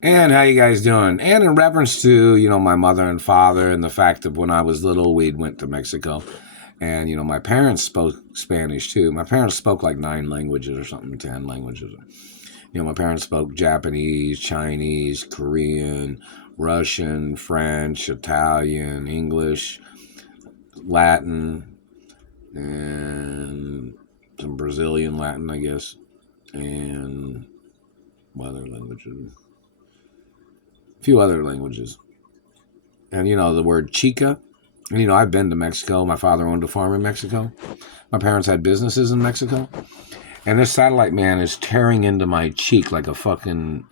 And how you guys doing? And in reference to, my mother and father and the fact that when I was little, we went to Mexico. And, my parents spoke Spanish too. My parents spoke like 9 languages or something, 10 languages. My parents spoke Japanese, Chinese, Korean, Russian, French, Italian, English, Latin, and some Brazilian Latin, I guess. And what other languages? A few other languages. And the word chica. And I've been to Mexico. My father owned a farm in Mexico. My parents had businesses in Mexico. And this satellite man is tearing into my cheek like a fucking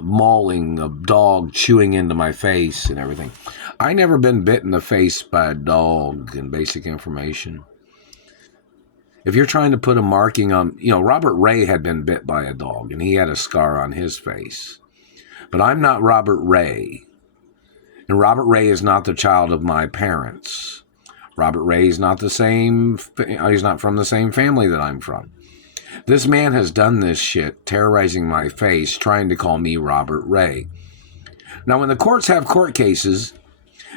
mauling, a dog chewing into my face and everything. I never been bit in the face by a dog in basic information. If you're trying to put a marking on, Robert Ray had been bit by a dog and he had a scar on his face. But I'm not Robert Ray. And Robert Ray is not the child of my parents. Robert Ray is not he's not from the same family that I'm from. This man has done this shit, terrorizing my face, trying to call me Robert Ray. Now, when the courts have court cases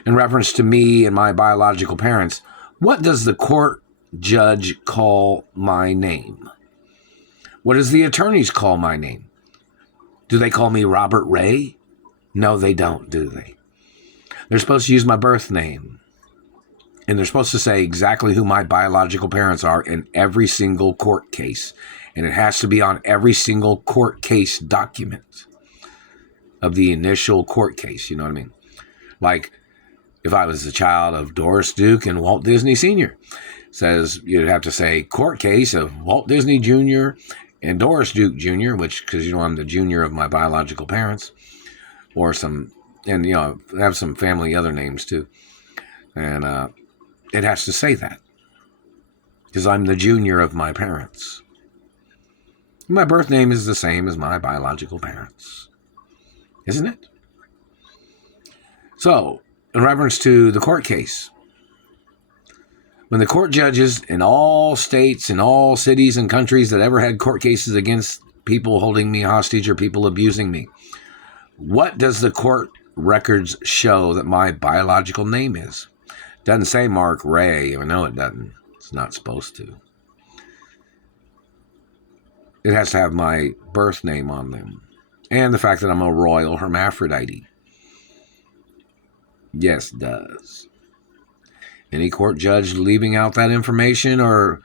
in reference to me and my biological parents, what does the court judge call my name? What does the attorneys call my name? Do they call me Robert Ray? No, they don't, do they? They're supposed to use my birth name. And they're supposed to say exactly who my biological parents are in every single court case. And it has to be on every single court case document of the initial court case. You know what I mean? Like, if I was the child of Doris Duke and Walt Disney Sr., says you'd have to say court case of Walt Disney Jr. and Doris Duke Jr., which, because, I'm the junior of my biological parents, or some, and, have some family other names too. And it has to say that because I'm the junior of my parents. My birth name is the same as my biological parents, isn't it? So, in reference to the court case, when the court judges in all states, in all cities and countries that ever had court cases against people holding me hostage or people abusing me, what does the court records show that my biological name is? Doesn't say Mark Ray. I know it doesn't. It's not supposed to. It has to have my birth name on them. And the fact that I'm a royal hermaphrodite. Yes, it does. Any court judge leaving out that information or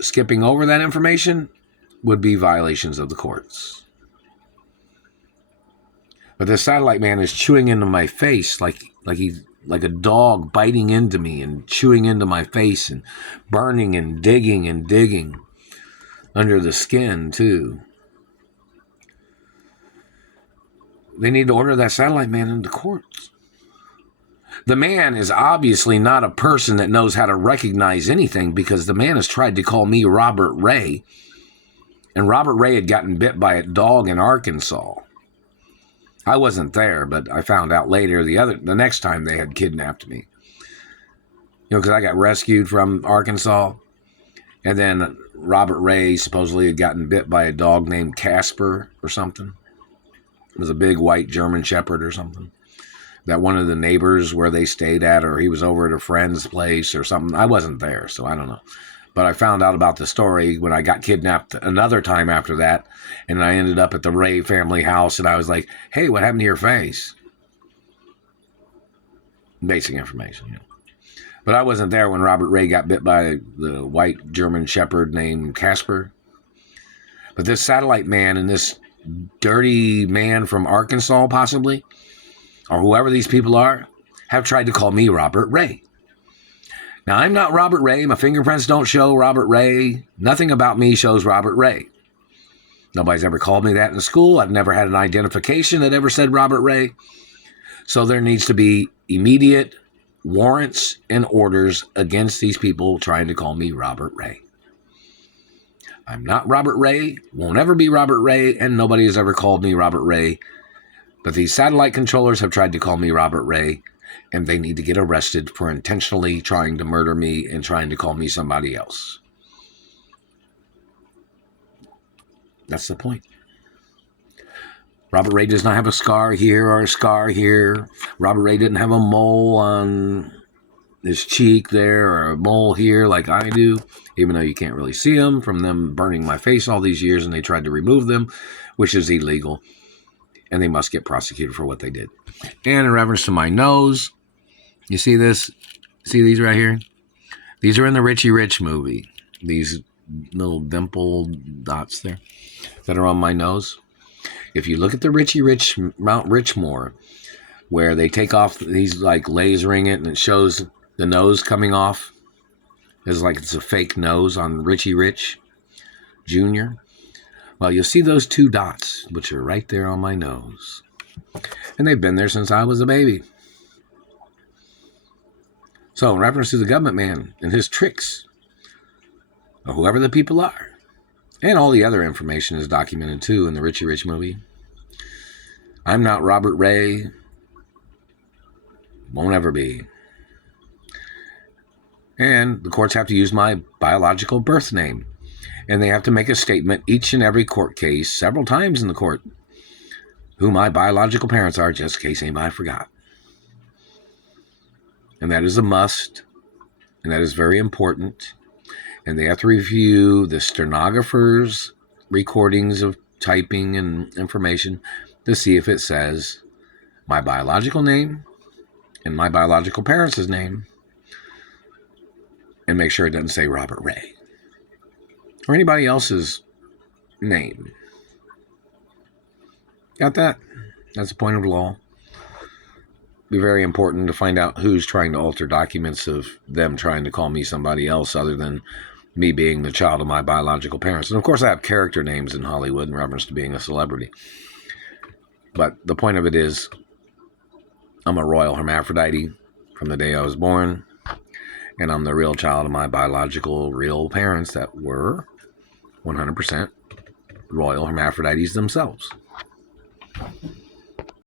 skipping over that information would be violations of the courts. But this satellite man is chewing into my face like a dog biting into me and chewing into my face and burning and digging under the skin too. They need to order that satellite man into court. The man is obviously not a person that knows how to recognize anything because the man has tried to call me Robert Ray. And Robert Ray had gotten bit by a dog in Arkansas. I wasn't there, but I found out later the next time they had kidnapped me. Because I got rescued from Arkansas. And then Robert Ray supposedly had gotten bit by a dog named Casper or something. It was a big white German Shepherd or something. That one of the neighbors where they stayed at, or he was over at a friend's place or something. I wasn't there, so I don't know. But I found out about the story when I got kidnapped another time after that, and I ended up at the Ray family house, and I was like, hey, what happened to your face? Basic information, But I wasn't there when Robert Ray got bit by the white German Shepherd named Casper. But this satellite man and this dirty man from Arkansas, possibly, or whoever these people are, have tried to call me Robert Ray. Now, I'm not Robert Ray. My fingerprints don't show Robert Ray. Nothing about me shows Robert Ray. Nobody's ever called me that in school. I've never had an identification that ever said Robert Ray. So there needs to be immediate warrants and orders against these people trying to call me Robert Ray. I'm not Robert Ray, won't ever be Robert Ray, and nobody has ever called me Robert Ray. But these satellite controllers have tried to call me Robert Ray, and they need to get arrested for intentionally trying to murder me and trying to call me somebody else. That's the point. Robert Ray does not have a scar here or a scar here. Robert Ray didn't have a mole on his cheek there or a mole here like I do, even though you can't really see them from them burning my face all these years, and they tried to remove them, which is illegal, and they must get prosecuted for what they did. And in reference to my nose, you see this? See these right here? These are in the Richie Rich movie. These little dimple dots there that are on my nose. If you look at the Richie Rich Mount Richmore, where they take off these, like, lasering it, and it shows the nose coming off, it's like it's a fake nose on Richie Rich Jr. Well, you'll see those two dots, which are right there on my nose. And they've been there since I was a baby. So, in reference to the government man and his tricks, or whoever the people are, and all the other information is documented too in the Richie Rich movie. I'm not Robert Ray. Won't ever be. And the courts have to use my biological birth name. And they have to make a statement each and every court case, several times in the court, who my biological parents are, just in case anybody forgot. And that is a must, and that is very important. And they have to review the stenographer's recordings of typing and information to see if it says my biological name and my biological parents' name, and make sure it doesn't say Robert Ray or anybody else's name. Got that? That's the point of law. Be very important to find out who's trying to alter documents of them trying to call me somebody else other than me being the child of my biological parents. And of course I have character names in Hollywood in reference to being a celebrity. But the point of it is, I'm a royal hermaphrodite from the day I was born, and I'm the real child of my biological real parents that were 100% royal hermaphrodites themselves.